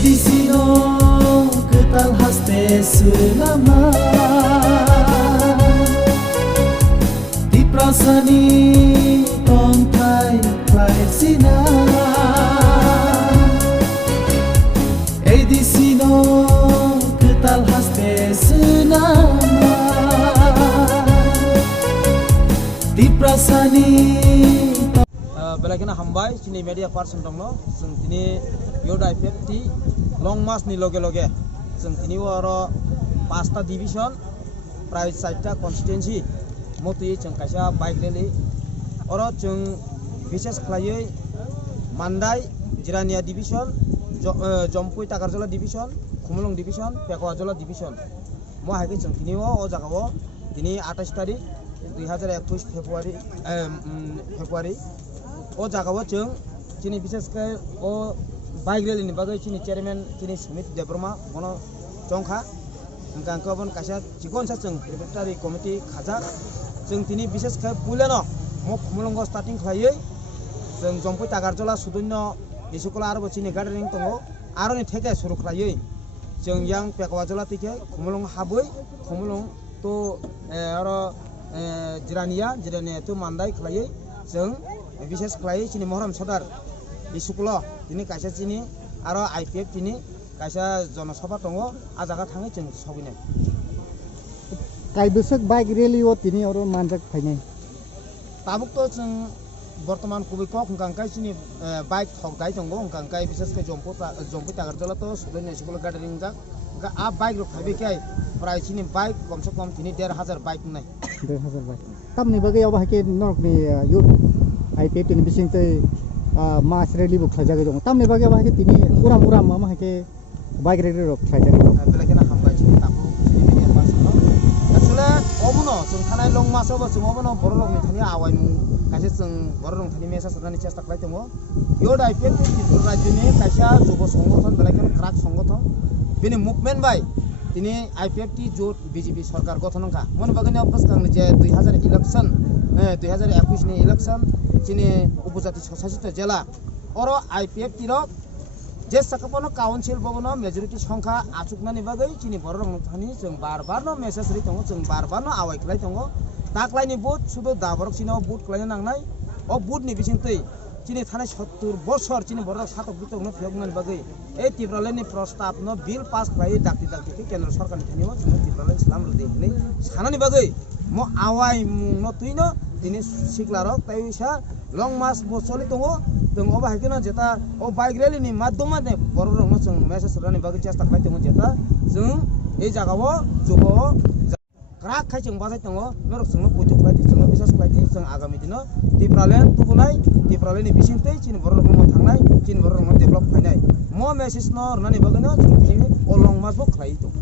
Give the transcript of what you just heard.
di sino ketal haste selama di prasani tongkai klai sina di sino ketal haste selama di prasani belakina hambai sini media person dongno sung tini yoda IPFT long mas ni loge loge sung tini waro 5টা division private side ta constituency moti chung kaisa bike rally oro chung বিশেষ khlaiye mandai jirania division jompui takarjola division khumulung division pekwajola division mo haike chung tini o jagao tini 28 তারিখ 2021 ফেব্রুয়ারি o jagao chung chini বিশেষ kai o bike rally ni bagai chini chairman chini Sumit Debroma mono chongkha engkang ko bon kaisa chikon sa chung secretary committee khaja chung tini বিশেষ kai puleno mo khumulungo starting khlaiye chung jompui takarjola sudunno isukula aro chini gathering tongo aro ni theke suru khlaiye chung yang pekwajola tike khumulung haboi khumulung to aro jirania to mandai khlaiye chung বিশেষ khlaiye chini mohram sodar isuklo tini kaisa chini aro IPF tini kaisa jonasabha tongo a jaga thangai chung sobine kai besak bike rally o tini oro manjak phainai tabuk to chung বর্তমান খুবই কম কাঙ্কাই চিনি bike ঠকদাই দঙ্গ কাঙ্কাই বিশেষ করে জম্পু তাগারজলা তো Sudan school gardening যাক আ bike rho খাইবে কাই প্রায় চিনি বাইক কমসে কম 1,500 বাইক নাই 1,500 bike tamni bagai aba hake nok ni yut IPF tini bising te mas rally bu khajaga dong tamni bagai aba hake tini uram mama hake bike rally ro khajaga dong belakena hambai chini tapu chini media person no asule obuno chung thanai long mas obo chung obuno borolok ni thani awai mu kaisa chung borong thani mesa sadani chesta khlai tongo yoda IPF Tripura রাজ্যনি kaisa যুব সংগঠন belakena crack সংগঠন bini movement bai tini IPF jot BJP সরকার গঠন কা মনে বাগানে অভ্যাস কাং যে 2021 ni election chini উপজাতি শাসিত জেলা অর IPF tirok যে সাকাপনো কাউন্সিল বগনো মেজরিটি সংখ্যা আচুকনানি বাগৈ চিনি বড়রং থানি जों बार no মেসেজ रि दङ जों बार no आवाय खलाय दङ ताक्लायनि बुथ सुदो दाबरक सिनो बुथ खलायनो नांनाय अ बुथनि बिसिंतै चिनि थानाय 70 বছর चिनि बररक सातक बितंनो फेगनानि बागै ए टिब्रालेनि प्रस्ताव no बिल पास खलाय दाक्ति केन्द्र सरकारनि थानियो जों टिब्रालेन सालाम रदि नै सानानि बागै म आवाय मुंनो तुइनो दिनै सिक्लारक ताइसा long mas bosoli tongo जों अबा हायकेना जेता ओ बाइक रैली नि माध्यम ने बररंग जों मेसेज रानि बागै चेष्टा खालाय दङ जेता जों ए जागाव जुबो क्राक खाय जों बाजाय दङ नरक जों पयथु खालायदि जों बिसास खालायदि जों आगामी दिनो टिब्रालेन तुबुनाय टिब्रालेनि बिसिंतै चिन बररंग थांनाय चिन बररंग डेभलप खायनाय म मेसेज न रानि बागैनो जों ओ long mas बो खालाय दङ